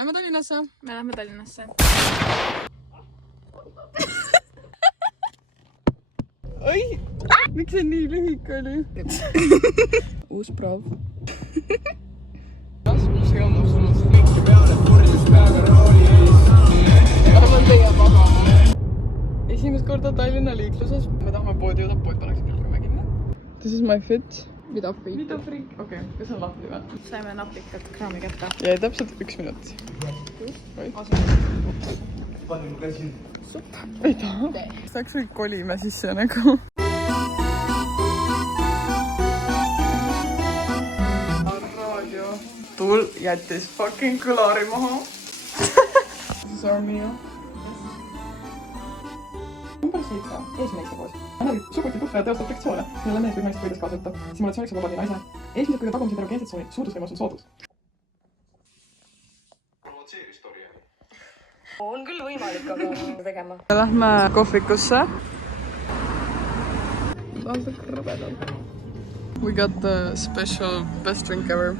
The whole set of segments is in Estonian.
lähme Tallinnasse. Me lähme Tallinnasse. Oi! Miks see nii lühike oli? Uus proov. Rasmus ei olnud sulust. Vähemalt teie vaba. Esimest korda Tallinna liikluses. Me tahame poodi jõuda, pood paneks külgame kinni. This is my fit. Mida friik? Mida friik? Okei, kas on lahti või? Saime napikalt kraami kätte. Jäi täpselt 1 minut. Panin käsin. Supp. Ei taha. Saaks või kolime sisse nagu. Raadio. Tuul jättis fucking kõlari maha. This is our meal. Number 7. Eesmeeste koos. Suguti puhver teostab friktsioone, millele mees või naist võides kaasata. Simulatsiooniks võib olla nii naise. Eesmised kui ka tagumised erogeensed tsoonid. Suudusvõimas on soodus. Provotseeris Toriani. On küll võimalik, aga tegema. Lähme kohvikusse. Lausa krõbedalt. We got the special best drink ever.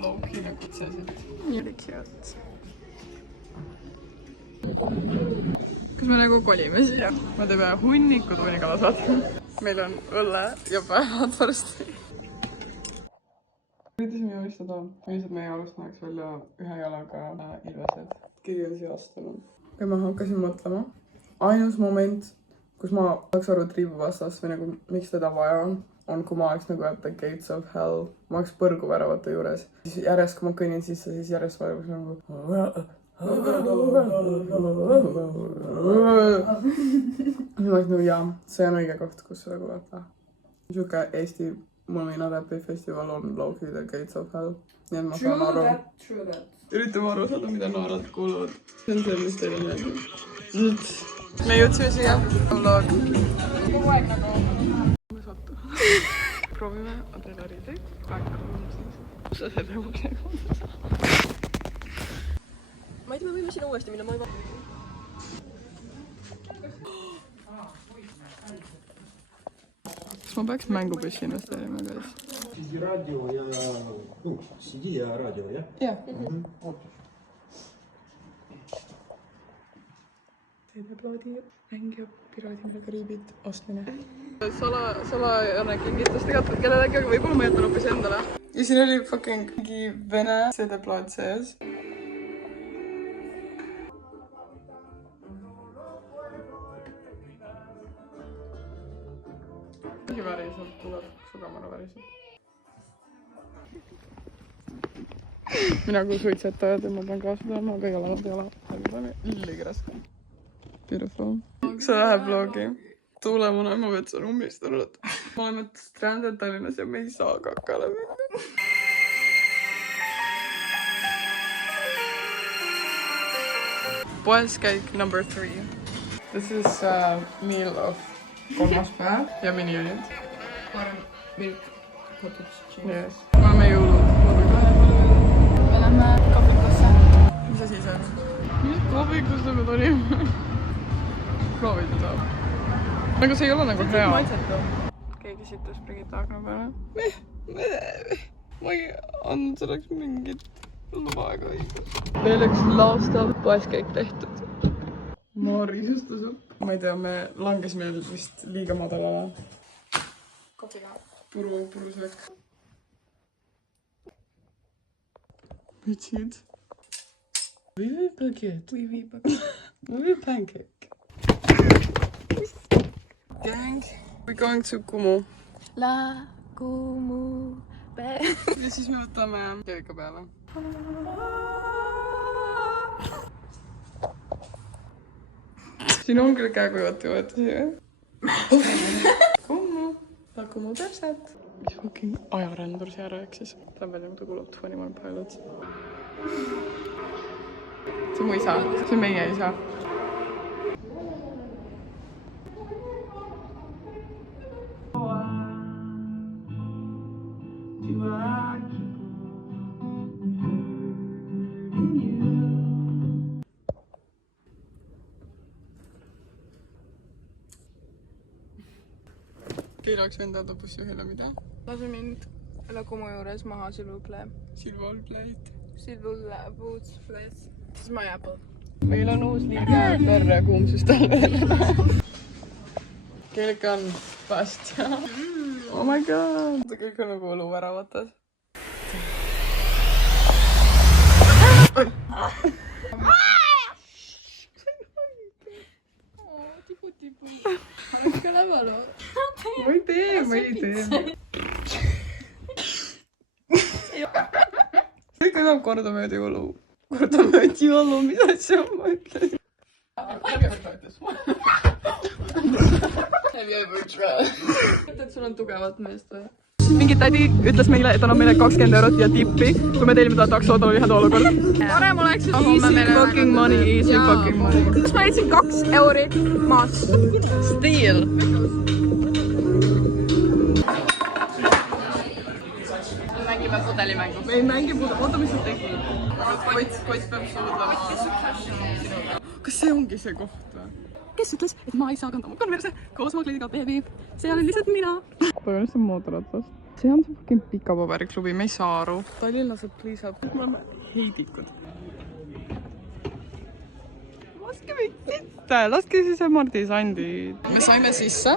Low-key nagu kutsesid. Really cute. Kas me nagu kolime siis? Jah. Me teeme hunniku tuunikalasad. Meil on õlle ja päevad varsti. Üritasime joonistada, millised meie alust näeks välja ühe jalaga ilvesed. Keegi on siia astunud. Ja ma hakkasin mõtlema. Ainus moment, kus ma saaks aru triibu vastas või nagu miks teda vaja on, kui ma oleks nagu at the gates of hell. Ma oleks põrguväravate juures. Siis järjest, kui ma kõnnin sisse, siis järjest vajus nagu... Ma oleks nagu jaa, see on õige koht, kus seda kuulata. Niisugune Eesti Muminatäpi festival on low-key the gates of hell. Nii et ma saan aru. True that. Üritame aru saada, mida naarad kuuluvad. See on see, mis teile meeldib. Me jõudsime siia. Vlog. Kogu aeg nagu... Me sattu. Proovime adrenaliidi. Väga siis. Sa seda mõtle kohta. Ma ei tea, me võime sinna uuesti minna, ma juba... Kas ma peaks mängupüssi investeerima ka siis? Sidi raadio ja... Sidi ja raadio, jah? Jah. Teedeplaadi mäng ja Piraadimere Kariibid ostmine. Salajane kingitus tegelikult kellelegi, aga võib-olla ma jätan hoopis endale. Ja siin oli fucking mingi vene teedeplaad sees. Mingi väriselt tuleb, sugamana väriselt. Mina kui suitsetajad ja ma pean kaasa tulema, aga ei ole lilligi raske. Beautiful. See läheb vlogi. Tuulemuna ma võtsin ummistunud. Ma oleme stranded Tallinnas ja me ei saa kakale minna. Poeskäik number 3. This is meal of kolmas päev ja minijonid. Milk, cottage cheese. Yes. Me oleme jõulud. Me lähme kohvikusse. Mis asi see on? Mis kohvikusse me tulime? Proovida saab. Nagu see ei ole nagu hea. Keegi situs Brigitte akna peale. Ma ei andnud selleks mingit lubaga õigus. Meil üks laastav poeskäik tehtud. Maarisustusel. Ma ei tea, me langesime vist liiga madalale. Kohviga. Purusöök. Mütsid. Või baguette. Või pancake. Gang. We're going to Kumu. La Kumu. Ja siis me võtame kelika peale. Siin on küll käekuivati võetusi, jah? Kumu. La Kumu täpselt. Mis fucking ajarändur siia rääkis. Ta on veel nagu ta kuulab 21 Pilots. See on mu isa. See on meie isa. Keegi oleks võinud öelda bussijuhile mida? Lase mind Kumu juures maha silvuple. Silvuple, boots, flees. This is my apple. Meil on uus liige perre kuumsustalvel. Kõik on fast. Oh my god. See kõik on nagu õluväravates. Ma ei tee. Kõik enam kordamöödi õlu. Kordamöödi õlu, mis asja ma ütlen? Have you ever tried? Mõtled, sul on tugevat meest või? Mingi tädi ütles meile, et annab meile 20 eurot ja tippi, kui me tellime ta taksood, oli häda olukord. Parem oleks Easy fucking money. Kas ma leidsin 2 euri maas? Steal. Mängime pudelimängu. Me ei mängi oota, mis sa tegid? Kott peab suudlema. Kas see ongi see koht või? Kes ütles, et ma ei saa kanda oma konverse koos Magleediga beebi? See olen lihtsalt mina. Põhimõtteliselt on mootorratast. See on see fucking pikapabäriklubi, me ei saa aru. Tallinlased, please help. Me oleme heidikud. Laske meid sisse. Laske siis Mardi sandid. Me saime sisse.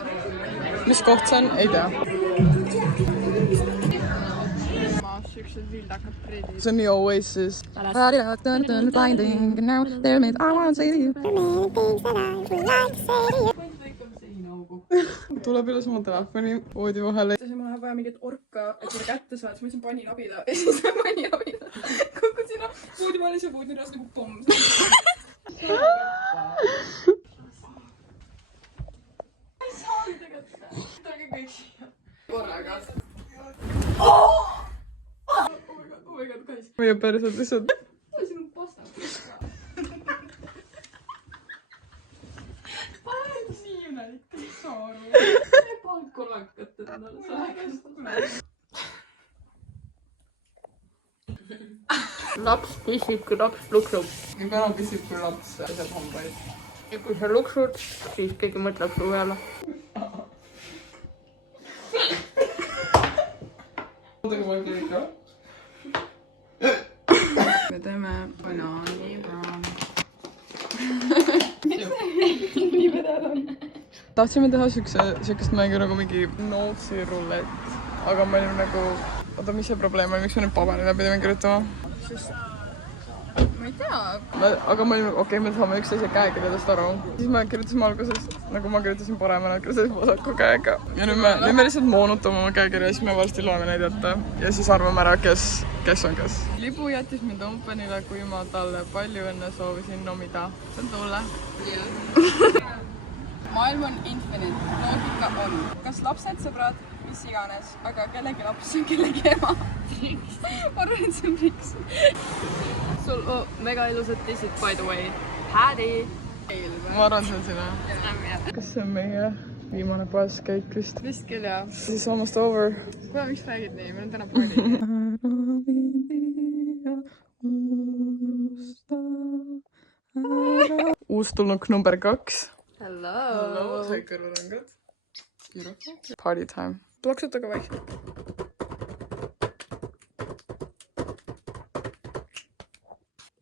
Mis koht see on? Ei tea. Siuksed vildakad prillid. See on nii Oasis. Tuleb üles oma telefoni voodi vahele. Mul läheb vaja mingit orka, et seda kätte saada, siis ma ütlesin pani labida. Ja siis ma pani labida. Kukkud sinna voodi vahele, see voodi rast nagu pomm. Ei saagi tegelikult. Tulge kõik siia. Korraga. Oh my god, guys. Meie päriselt lihtsalt. Siin on pasta. Pane nii ünelik, ei saa aru. Palk korrakat endale, sa lähekast. Laps pissib, kui laps luksub. Nii kana pissib, kui laps peseb hambaid. Ja kui sa luksud, siis keegi mõtleb su peale. Oodake ma ütlen ikka. Me teeme banaani brown. Nii vedel on. Tahtsime teha siukest mängu nagu mingi nootsi rullet. Aga me olime nagu... Oota, mis see probleem oli? Miks me nüüd paberile pidime kirjutama? Ma ei tea. Aga me olime... Okei, me saame üksteise käekirjadest aru. Siis me kirjutasime alguses... Nagu ma kirjutasin paremana, kirjutasin vasaku käega. Ja nüüd me lihtsalt moonutame oma käekirja, siis me varsti loeme neid ette. Ja siis arvame ära, kes on kes. Libu jättis mind Ompenile, kui ma talle palju õnne soovisin. No mida? See on tolle. Maailm on infinite, loogika on. Kas lapsed, sõbrad, mis iganes, aga kellegi laps on kellegi ema. Ma arvan, et see on riks. Sul on mega ilusad tissid, by the way. Hädi! Ma arvan, see on sina. Kas see on meie viimane poeskäik vist? Vist küll, jah. Siis almost over. Kuule, miks räägid nii? Meil on täna party. Uus tulnuk number 2. Hello! Sai kõrvarõngad. Party time. Plaksutage vaikselt.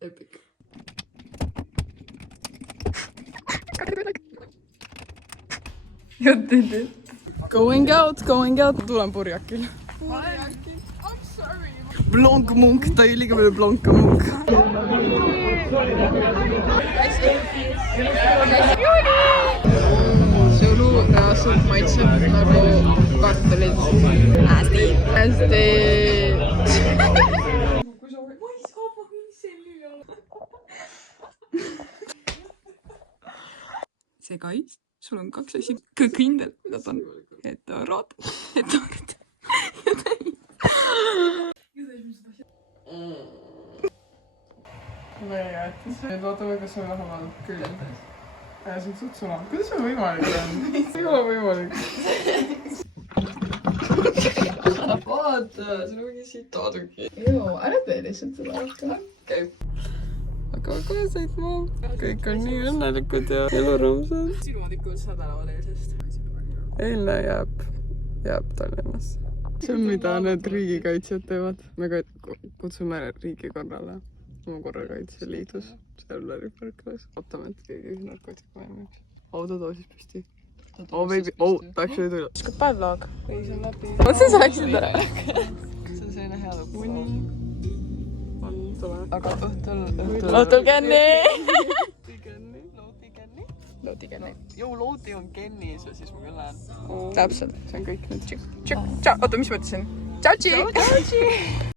Epic. Juttid. Going out. Tulen purjakil. I'm sorry! Blonkmunk, ta oli liiga palju blonkamunk. See õlu reaalselt maitseb nagu kartulid. Hästi. See Kais, sul on 2 asja kõik kindel, nad on heterod ja täid. Nüüd vaatame, kas on vähemalt küll. See on suht sula. Kuidas see võimalik on? See ei ole võimalik. Vaata, see on mingi sitatuki. Joo, ära tee lihtsalt seda. Käib. Aga kohe sõitma. Kõik on nii õnnelikud ja elurõõmsad. Sinu on ikka 100 tänavad eelsest. Eilne jääb Tallinnasse. see on, mida need riigikaitsjad teevad. Me kutsume riigi korrale oma korrakaitseliidus. Selleri parklas. ootame, et keegi narkootikume müüks. Autodoosis püsti. Oh baby, tahaks ju tulla. Kas päev vlog? Ei, see on läbi. Mõt sa saaksid ära? See on selline hea lõpp. On tule. Aga õhtul Kenni! Looti Kenni. Jõu, Looti on Kennis ja siis ma küll lähen. Täpselt. See on kõik nüüd. Oota, mis ma ütlesin? Tšau-tši!